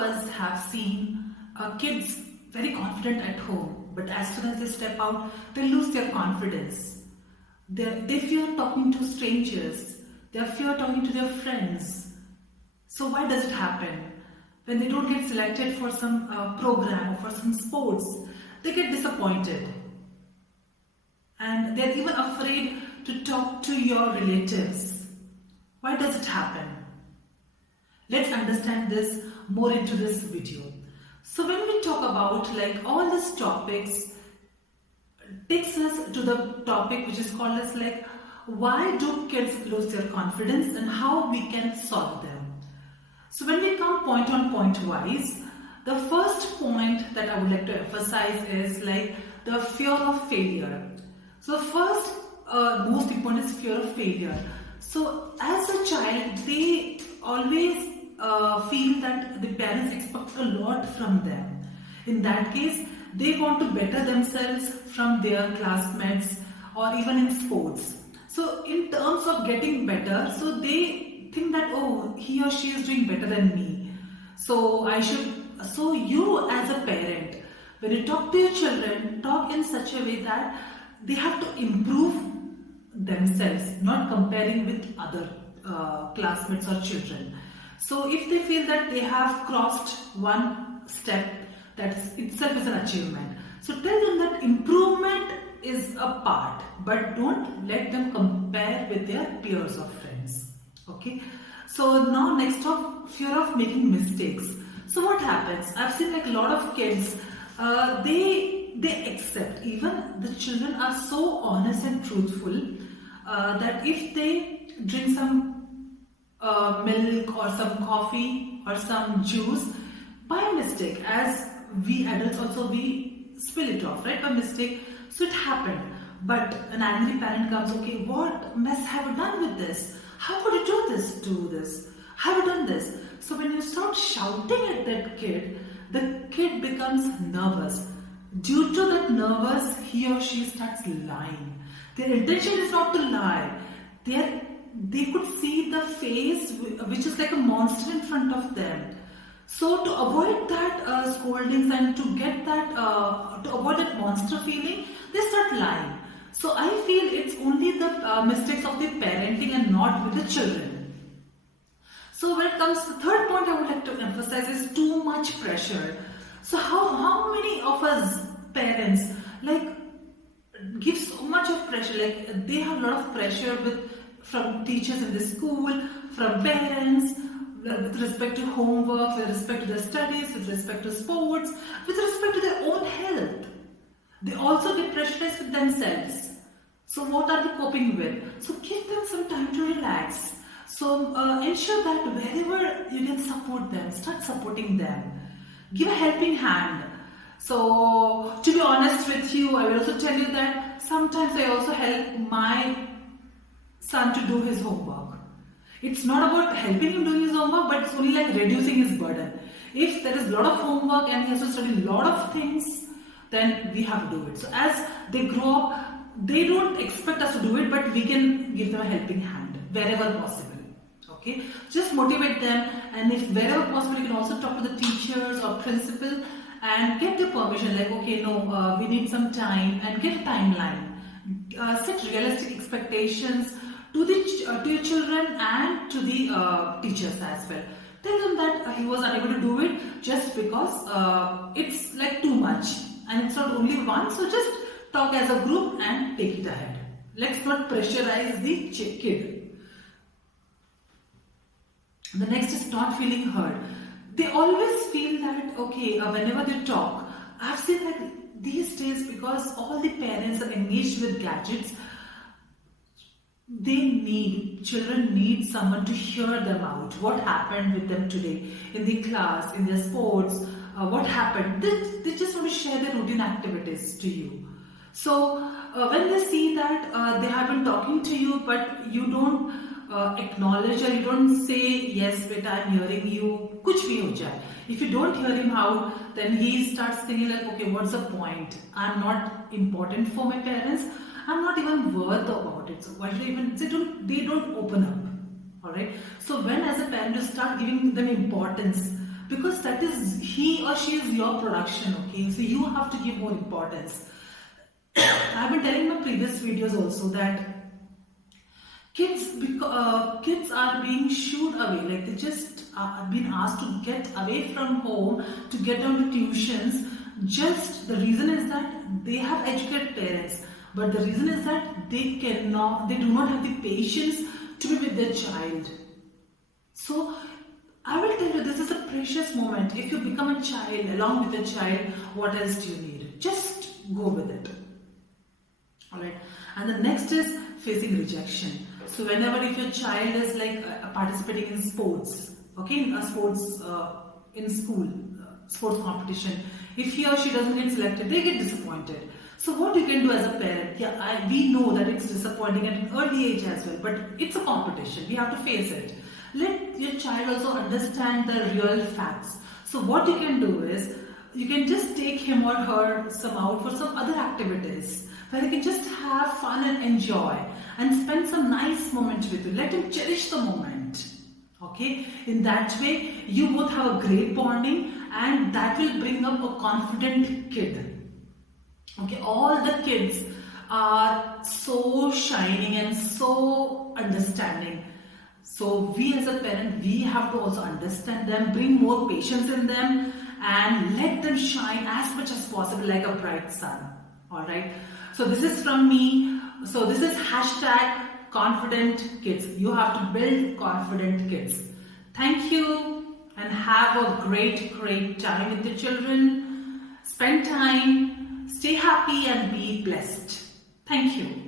us have seen kids very confident at home, but as soon as they step out, they lose their confidence. They fear talking to strangers. They fear talking to their friends. So why does it happen? When they don't get selected for some program or for some sports, they get disappointed. And they're even afraid to talk to your relatives. Why does it happen? Let's understand this more into this video. So when we talk about like all these topics, takes us to the topic which is called as like why do kids lose their confidence and how we can solve them. So when we come point on point wise, the first point that I would like to emphasize is like the fear of failure. So first most important is fear of failure. So as a child, they always feel that the parents expect a lot from them. In that case, they want to better themselves from their classmates or even in sports. So in terms of getting better, so they think that, oh, he or she is doing better than me. So you as a parent, when you talk to your children, talk in such a way that they have to improve themselves, not comparing with other classmates or children. So if they feel that they have crossed one step, that itself is an achievement. So tell them that improvement is a part, but don't let them compare with their peers or friends. Okay. So now next up, fear of making mistakes. So what happens? I've seen like a lot of kids, they accept, even the children are so honest and truthful that if they drink some milk or some coffee or some juice by mistake, as we adults also we spill it off, right, by mistake. So it happened, but an angry parent comes, okay, what mess have you done with this? How could you do this? Have you done this? So when you start shouting at that kid, the kid becomes nervous. Due to that nervous, he or she starts lying. Their intention is not to lie. They could see the face which is like a monster in front of them. So to avoid that scoldings and to get that, to avoid that monster feeling, they start lying. So I feel it's only the mistakes of the parenting and not with the children. So when it comes to the third point I would like to emphasize is too much pressure. So how many of us parents like give so much of pressure, like they have a lot of pressure from teachers in the school, from parents, with respect to homework, with respect to their studies, with respect to sports, with respect to their own health. They also get pressurized with themselves. So what are they coping with? So give them some time to relax. So ensure that wherever you can support them, start supporting them. Give a helping hand. So to be honest with you, I will also tell you that sometimes I also help my son to do his homework. It's not about helping him do his homework, but it's only like reducing his burden. If there is a lot of homework and he has to study a lot of things, then we have to do it. So as they grow up, they don't expect us to do it, but we can give them a helping hand wherever possible. Okay, just motivate them, and if wherever possible, you can also talk to the teachers or principal and get the permission. Like, okay, no, we need some time, and get a timeline. Set realistic expectations to your children and to the teachers as well. Tell them that he was unable to do it just because it's like too much, and it's not only one. So just talk as a group and take it ahead. Let's not pressurize the kid. The next is not feeling heard. They always feel that, okay, whenever they talk, I've seen that these days, because all the parents are engaged with gadgets, children need someone to hear them out. What happened with them today in the class, in their sports, what happened. They just want to share their routine activities to you. So when they see that they have been talking to you, but you don't acknowledge or you don't say, yes, beta, I'm hearing you, kuch bhi ho jaye. If you don't hear him out, then he starts thinking like, okay, what's the point? I'm not important for my parents. I'm not even worth about it. So why should I even, they don't open up. Alright. So when as a parent you start giving them importance, because that is, he or she is your production, okay? So you have to give more importance. I've been telling in my previous videos also that kids are being shooed away, like they just are being asked to get away from home to get down to tuitions. Just the reason is that they have educated parents, but the reason is that they do not have the patience to be with their child. So I will tell you, this is a precious moment. If you become a child, along with a child, what else do you need? Just go with it. Alright, and the next is facing rejection. So whenever if your child is like participating in sports, okay, in sports in school, sports competition, if he or she doesn't get selected, they get disappointed. So what you can do as a parent, we know that it's disappointing at an early age as well, but it's a competition, we have to face it. Let your child also understand the real facts. So what you can do is, you can just take him or her out for some other activities where he can just have fun and enjoy and spend some nice moments with you. Let him cherish the moment. Okay, in that way you both have a great bonding, and that will bring up a confident kid. Okay, all the kids are so shining and so understanding. So we as a parent, we have to also understand them, bring more patience in them, and let them shine as much as possible like a bright sun. Alright, so this is from me. So this is hashtag confident kids. You have to build confident kids. Thank you, and have a great time with the children. Spend time, stay happy and be blessed. Thank you.